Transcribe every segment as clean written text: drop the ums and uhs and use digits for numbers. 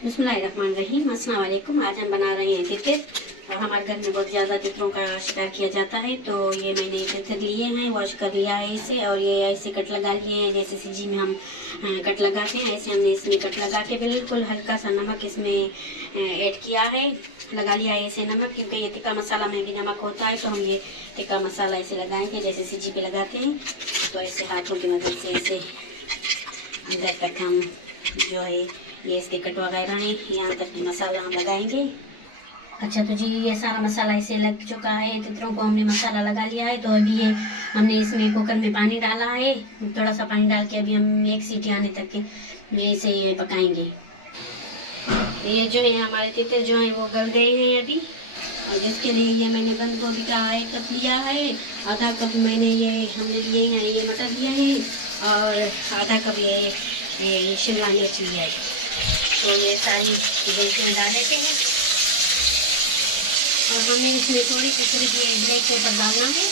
बिस्मिल्लाहिर्रहमानिर्रहीम, अस्सलाम वालेकुम। आज हम बना रहे हैं तितर और हमारे घर में बहुत ज़्यादा तितरों का शिकार किया जाता है। तो ये मैंने तितर लिए हैं, वॉश कर लिया है इसे और ये ऐसे कट लगा लिए हैं जैसे सब्जी में हम कट लगाते हैं, ऐसे हमने इसमें कट लगा के बिल्कुल हल्का सा नमक इसमें ऐड किया है, लगा लिया है ऐसे नमक, क्योंकि ये टिक्का मसाला में भी नमक होता है। तो हम ये टिक्का मसाला ऐसे लगाएंगे जैसे सब्जी पे लगाते हैं। तो ऐसे हाथों की मदद से ऐसे अंदर तक हम जो है ये इसके कट वगैरह हैं यहाँ तक मसाला हम लगाएंगे। अच्छा, तो जी ये सारा मसाला इसे लग चुका है, तितरों को हमने मसाला लगा लिया है। तो अभी ये हमने इसमें कुकर में पानी डाला है, थोड़ा सा पानी डाल के अभी हम एक सीटी आने तक ये इसे ये पकाएंगे। ये जो है हमारे तितर जो है वो गल गए हैं अभी, और जिसके लिए ये मैंने बंद गोभी का 1 कप लिया है, आधा कप मैंने ये हमने लिए हैं ये मटर लिए हैं और आधा कप ये शिमला मिर्च लिया है। तो ये सारी चीज़ें इसमें डाल देते हैं और हमने इसमें थोड़ी सी ब्लैक पेपर डालना है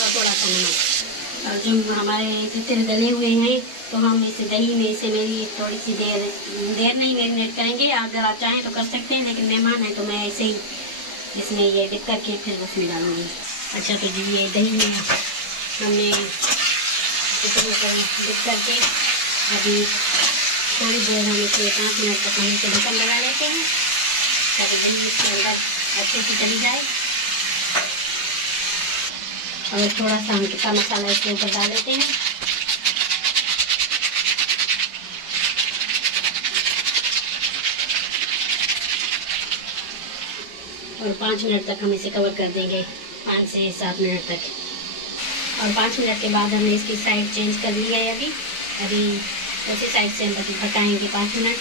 और थोड़ा सा नमक। और जो हमारे तितर गले हुए हैं तो हम इस दही में इसे मेरी थोड़ी सी देर नहीं मैरिनेट करेंगे। अगर आप चाहें तो कर सकते हैं, लेकिन मेहमान है तो मैं ऐसे ही इसमें ये डिप करके फिर उसमें डालूँगी। अच्छा, तो जी ये दही में हमने तितरों को डिप करके अभी थोड़ी देर हम इसे 5 मिनट तक हम इसे ढक्कन लगा लेते हैं ताकि दही इसके अंदर अच्छे से चली जाए। और थोड़ा सा हम टिक्का मसाला इसके ऊपर डाल देते हैं और 5 मिनट तक हम इसे कवर कर देंगे, 5 से 7 मिनट तक। और 5 मिनट के बाद हमने इसकी साइड चेंज कर ली है। अभी उसी साइड से हम पकाएंगे 5 मिनट।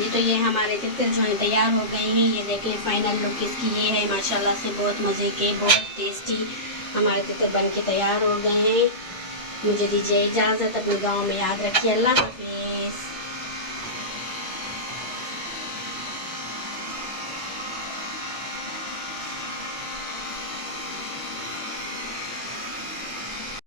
ये तो ये हमारे तितर जो है तैयार हो गए हैं। ये देख लें फाइनल लुक इसकी ये है, माशाल्लाह से बहुत मज़े के, बहुत टेस्टी हमारे तितर बन के तैयार हो गए हैं। मुझे दीजिए इजाज़त, अपने गाँव में याद रखिए। अल्लाह हाफ़िज़।